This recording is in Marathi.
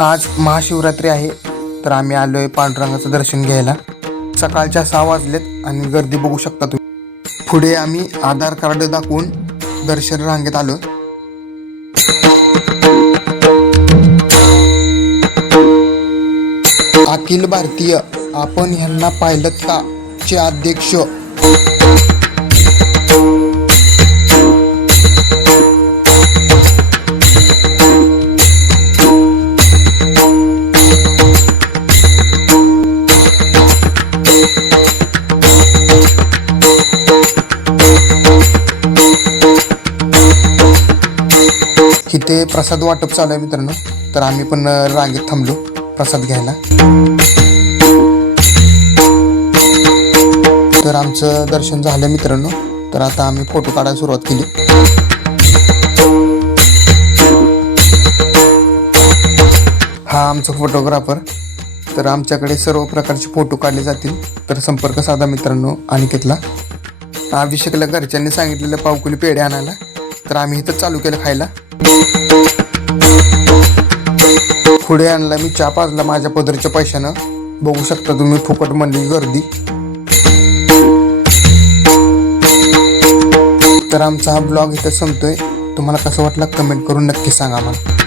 आज महाशिवरात्री आहे, तर आम्ही आलोय पांडुरंगाचं दर्शन घ्यायला। सकाळच्या 6 वाजलेत आणि गर्दी बघू शकता तुम्ही। पुढे आम्ही आधार कार्ड दाखवून दर्शन रांगेत आलो। अखिल भारतीय आपण ह्यांना पाहिलत का चे अध्यक्ष इथे प्रसाद वाटप चालू आहे मित्रांनो, तर आम्ही पण रांगेत थांबलो प्रसाद घ्यायला। तर आमचं दर्शन झालं मित्रांनो, तर आता आम्ही फोटो काढायला सुरुवात केली। हा आमचा फोटोग्राफर। तर आमच्याकडे सर्व प्रकारचे फोटो काढले जातील, तर संपर्क साधा मित्रांनो अनिकेतला। अभिषेकला घरच्यांनी सांगितलेलं पावकुली पेढे आणायला, तर आम्ही इथं चालू केलं खायला। पुढे आणला मी चहा पाजला माझ्या पदरच्या पैशानं, बघू शकता तुम्ही फुकट म्हणली गर्दी। तर आमचा हा ब्लॉग इथं संपतोय। तुम्हाला कसं वाटलं कमेंट करून नक्की सांगा मला।